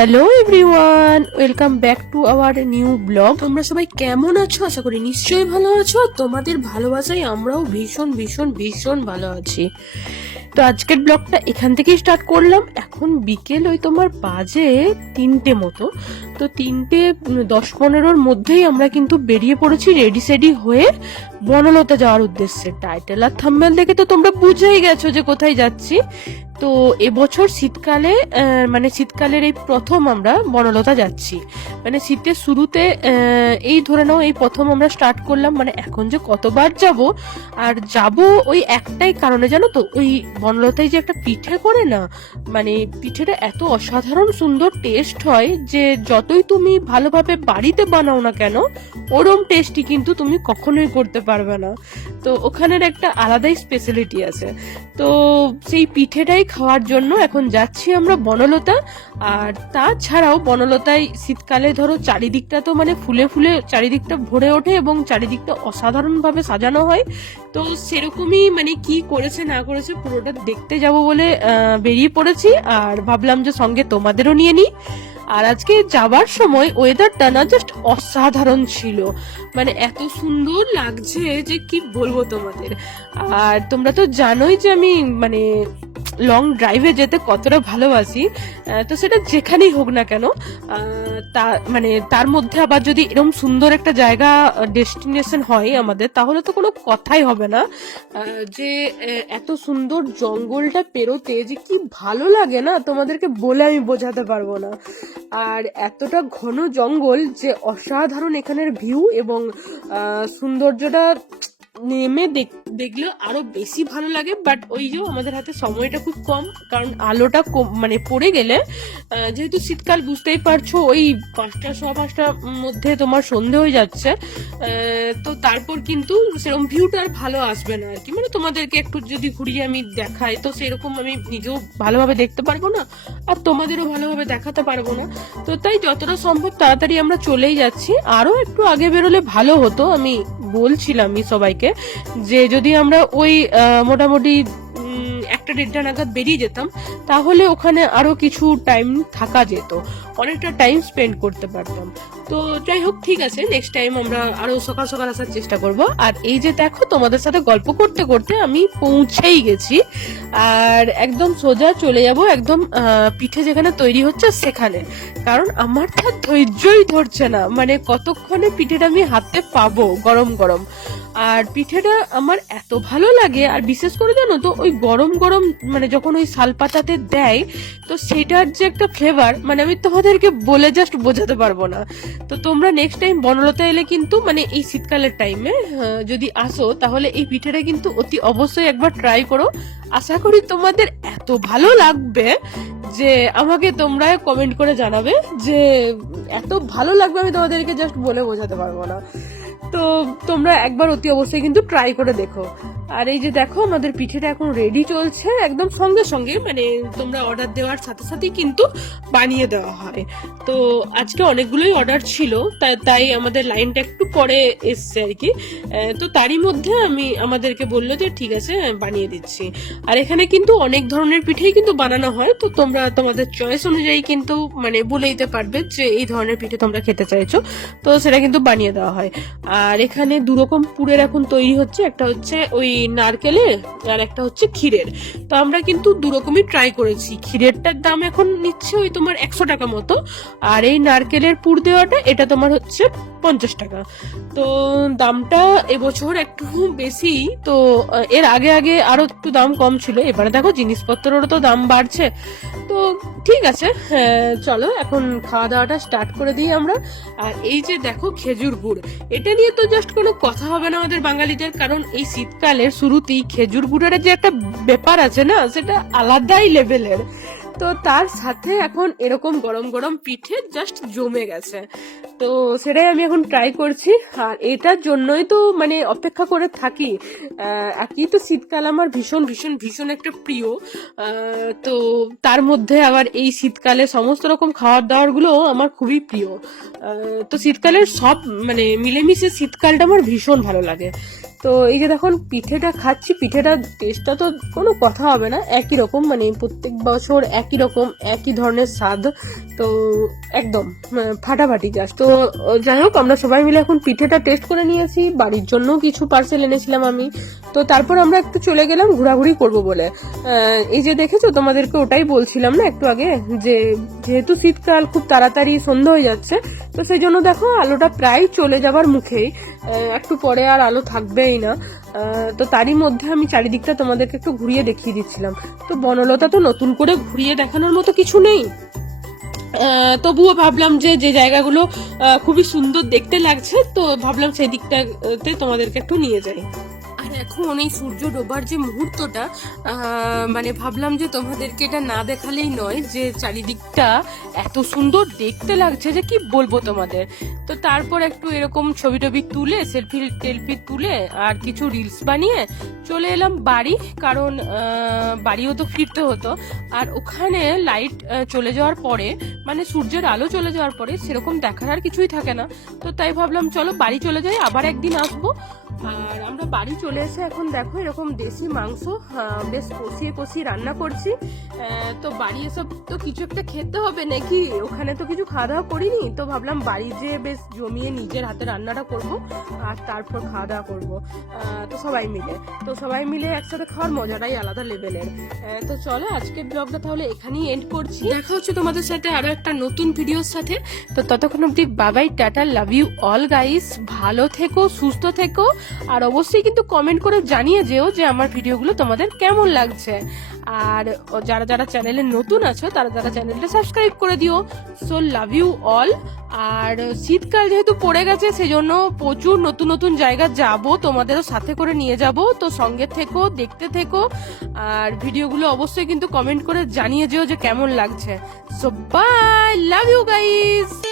Hello everyone, welcome back to our new blog. তোমরা সবাই কেমন আছো? আশা করি নিশ্চয়ই ভালো আছো। তোমাদের ভালোবাসায় আমরাও ভীষণ ভীষণ ভীষণ ভালো আছি। তো আজকের ব্লগটা এখান থেকেই স্টার্ট করলাম। এখন বিকেল ওই তোমার বাজে 3টে মতো। তো 3:10-15 মধ্যেই আমরা কিন্তু বেরিয়ে পড়েছি রেডি সেডি হয়ে বনলতা যাওয়ার উদ্দেশ্যে। টাইটেল আর থাম্বনেল দেখে তো তোমরা বুঝেই গেছো যে কোথায় যাচ্ছি। তো এবছর শীতকালে মানে শীতকালের এই প্রথম আমরা বনলতা যাচ্ছি। মানে শীতের শুরুতে এই ধরে নাও এই প্রথম আমরা স্টার্ট করলাম। মানে এখন যে কতবার যাব, আর যাব ওই একটাই কারণে, জানো তো, ওই বনলতায় যে একটা পিঠে করে না, মানে পিঠেটা এত অসাধারণ সুন্দর টেস্ট হয় যে যতই তুমি ভালোভাবে বাড়িতে বানাও না কেন, ওরম টেস্টি কিন্তু তুমি কখনোই করতে পারবে না। তো ওখানের একটা আলাদাই স্পেশালিটি আছে। তো সেই পিঠেটাই খাওয়ার জন্য এখন যাচ্ছি আমরা বনলতা। আর তাছাড়াও বনলতায় শীতকালে ধরো চারিদিকটা তো মানে ফুলে ফুলে চারিদিকটা ভরে ওঠে এবং চারিদিকটা অসাধারণ ভাবে সাজানো হয়। তো সেরকমই মানে কি করেছে না করেছে পুরোটা দেখতে যাব বলে বেরিয়ে পড়েছি। আর ভাবলাম যে সঙ্গে তোমাদেরও নিয়ে নিই। আর আজকে যাবার সময় ওয়েদারটা না জাস্ট অসাধারণ ছিল, মানে এত সুন্দর লাগছে যে কি বলবো তোমাদের। আর তোমরা তো জানোই যে আমি মানে লং ড্রাইভে যেতে কতটা ভালোবাসি। তো সেটা যেখানেই হোক না কেন, তা মানে তার মধ্যে আবার যদি এরকম সুন্দর একটা জায়গা ডেস্টিনেশন হয় আমাদের, তাহলে তো কোনো কথাই হবে না। যে এত সুন্দর জঙ্গলটা পেরোতে যে কি ভালো লাগে না, তোমাদেরকে বলে আমি বোঝাতে পারবো না। আর এতটা ঘন জঙ্গল যে অসাধারণ এখানের ভিউ এবং সৌন্দর্যটা নেমে দেখলে আরো বেশি ভালো লাগে। বাট ওই যে আমাদের হাতে সময়টা খুব কম, কারণ আলোটা মানে পড়ে গেলে, যেহেতু শীতকাল বুঝতেই পারছো, ওই 5টা-5:15 মধ্যে তোমার সন্ধে হয়ে যাচ্ছে। তো তারপর কিন্তু সেরকম ভিউটা আর ভালো আসবে না আর কি। মানে তোমাদেরকে একটু যদি ঘুরিয়ে আমি দেখাই, তো সেরকম আমি নিজেও ভালোভাবে দেখতে পারবো না আর তোমাদেরও ভালোভাবে দেখাতে পারবো না। তো তাই যতটা সম্ভব তাড়াতাড়ি আমরা চলেই যাচ্ছি। আরো একটু আগে বেরোলে ভালো হতো। আমি বলছিলামই সবাইকে যে যদি আমরা ওই মোটামুটি 1টা-1:30 নাগাদ বেরিয়ে যেতাম, তাহলে ওখানে আরো কিছু টাইম থাকা যেত, অনেকটা টাইম স্পেন্ড করতে পারতাম। তো যাই হোক, ঠিক আছে, নেক্সট টাইম আমরা আরো সকাল সকাল আসার চেষ্টা করব। আর এই যে দেখো, তোমাদের সাথে গল্প করতে করতে আমি পৌঁছেই গেছি। আর একদম সোজা চলে যাব একদম পিঠে যেখানে তৈরি হচ্ছে সেখানে, কারণ আমার তো ধৈর্যই ধরছে না, মানে কতক্ষণে পিঠেটা আমি হাতে পাবো গরম গরম। আর পিঠেটা আমার এত ভালো লাগে, আর বিশেষ করে জানো তো ওই গরম গরম মানে যখন ওই শালপাতাতে দেয়, তো সেটার যে একটা ফ্লেভার, মানে আমি তোমাদেরকে বলে জাস্ট বোঝাতে পারবো না। তো তোমরা নেক্সট টাইম বনলতা এলে কিন্তু মানে এই শীতকালের টাইমে যদি আসো, তাহলে এই পিঠেটা কিন্তু অতি অবশ্যই একবার ট্রাই করো। আশা করি তোমাদের এত ভালো লাগবে যে আমাকে তোমরা কমেন্ট করে জানাবে যে এত ভালো লাগবে, আমি তোমাদেরকে জাস্ট বলে বোঝাতে পারবো না। তো তোমরা একবার অতি অবশ্যই কিন্তু ট্রাই করে দেখো। আর এই যে দেখো, আমাদের পিঠেটা এখন রেডি চলছে একদম সঙ্গে সঙ্গে, মানে তোমরা অর্ডার দেওয়ার সাথে সাথেই কিন্তু বানিয়ে দেওয়া হয়। তো আজকে অনেকগুলোই অর্ডার ছিল, তাই আমাদের লাইনটা একটু পরে এসছে আর কি। তো তারই মধ্যে আমাদেরকে বললো যে ঠিক আছে, বানিয়ে দিচ্ছি। আর এখানে কিন্তু অনেক ধরনের পিঠেই কিন্তু বানানো হয়, তো তোমরা তোমাদের চয়েস অনুযায়ী কিন্তু মানে বলে দিতে পারবে যে এই ধরনের পিঠে তোমরা খেতে চাইছো, তো সেটা কিন্তু বানিয়ে দেওয়া হয়। আর এখানে দুরকম পুরের এখন তৈরি হচ্ছে, একটা হচ্ছে ওই নারকেলের আর একটা হচ্ছে ক্ষীরের। তো আমরা কিন্তু দুরকমই ট্রাই করেছি। ক্ষীরেরটার দাম এখন নিচ্ছে ওই তোমার 100 টাকা মতো, আর এই নারকেলের পুর দেওয়াটা এটা তোমার হচ্ছে 50 টাকা। তো দামটা এবছর একটু বেশি। তো এর আগে আগে আরো একটু দাম কম ছিল, এবারে দেখো জিনিসপত্রেরও তো দাম বাড়ছে। তো ঠিক আছে, চলো এখন খাওয়া দাওয়াটা স্টার্ট করে দিই আমরা। আর এই যে দেখো খেজুর গুড়, এটা নিয়ে তো জাস্ট কোনো কথা হবে না আমাদের বাঙালিদের, কারণ এই শীতকালের শুরুতেই খেজুর গুড়ের যে একটা ব্যাপার আছে না, সেটা আলাদাই লেভেলের। তো তার সাথে এখন এরকম গরম গরম পিঠে জাস্ট জমে গেছে। তো সেটাই আমি এখন ট্রাই করছি, আর এটার জন্যই তো মানে অপেক্ষা করে থাকি। একই তো শীতকাল আমার ভীষণ ভীষণ ভীষণ একটা প্রিয়। তো তার মধ্যে আবার এই শীতকালে সমস্ত রকম খাবার দাবার গুলো আমার খুবই প্রিয়। তো শীতকালের সব মানে মিলেমিশে শীতকালটা আমার ভীষণ ভালো লাগে। তো এই যে দেখুন পিঠেটা খাচ্ছি, পিঠেটার টেস্টটা তো কোনো কথা হবে না, একই রকম, মানে প্রত্যেক বছর একই রকম একই ধরনের স্বাদ, তো একদম ফাটাফাটি জাস্ট। তো যাই হোক, আমরা সবাই মিলে এখন পিঠেটা টেস্ট করে নিয়েছি, বাড়ির জন্য কিছু পার্সেল এনেছিলাম আমি। তো তারপর আমরা একটু চলে গেলাম ঘোরাঘুরি করব বলে। এই যে দেখেছো, তোমাদেরকে ওটাই বলছিলাম না একটু আগে, যে যেহেতু শীতকাল খুব তাড়াতাড়ি সন্ধ্যা হয়ে যাচ্ছে, তো সেই জন্য দেখো আলোটা প্রায় চলে যাবার মুখেই, একটু পরে আর আলো থাকবেই না। তো তারই মধ্যে আমি চারিদিকটা তোমাদেরকে একটু ঘুরিয়ে দেখিয়ে দিচ্ছিলাম। তো বনলতা তো নতুন করে ঘুরিয়ে দেখানোর মতো কিছু নেই, তবুও ভাবলাম যে যে জায়গাগুলো খুবই সুন্দর দেখতে লাগছে, তো ভাবলাম সেই দিকটাতে তোমাদেরকে একটু নিয়ে যাই। আর এখন এই সূর্য ডোবার যে মুহূর্তটা, মানে ভাবলাম যে তোমাদেরকে এটা না দেখালেই নয়, যে চারিদিকটা এত সুন্দর দেখতে লাগছে যে কি বলবো তোমাদের। তো তারপর একটু এরকম ছবি টবি তুলে, সেলফি টেলফি তুলে আর কিছু রিলস বানিয়ে চলে এলাম বাড়ি, কারণ বাড়িও তো ফিরতে হতো। আর ওখানে লাইট চলে যাওয়ার পরে, মানে সূর্যের আলো চলে যাওয়ার পরে সেরকম দেখার আর কিছুই থাকে না। তো তাই ভাবলাম চলো বাড়ি চলে যাই, আবার একদিন আসবো। আর আমরা বাড়ি চলে এসে এখন দেখো এরকম দেশি মাংস বেশ কষিয়ে কষিয়ে রান্না করছি। তো বাড়ি এসব তো কিছু একটা খেতে হবে নাকি, ওখানে তো কিছু খাওয়া দাওয়া করিনি, তো ভাবলাম বাড়ি যেয়ে বেশ জমিয়ে নিজের হাতে রান্নাটা করব আর তারপর খাওয়া দাওয়া করবো। তো সবাই মিলে একসাথে খাওয়ার মজাটাই আলাদা লেভেলের। তো চলো আজকের ব্লগটা তাহলে এখানেই এন্ড করছি, দেখা হচ্ছে তোমাদের সাথে আরো একটা নতুন ভিডিওর সাথে। তো ততক্ষণ অব্দি বাবাই, tata, love you all guys, ভালো থেকো, সুস্থ থেকো, আর অবশ্যই কিন্তু কমেন্ট করে জানিয়ে যেও যে আমার ভিডিওগুলো তোমাদের কেমন লাগছে। আর যারা যারা চ্যানেলে নতুন আছো তারা চ্যানেলটা সাবস্ক্রাইব করে দিও। So love you all. আর শীতকাল যেহেতু পড়ে গেছে, সেজন্য প্রচুর নতুন নতুন জায়গা যাব, তোমাদেরও সাথে করে নিয়ে যাব। তো সঙ্গে থেকো, দেখতে থেকো, আর ভিডিওগুলো অবশ্যই কিন্তু কমেন্ট করে জানিয়ে যেও যে কেমন লাগছে। So bye, love you guys.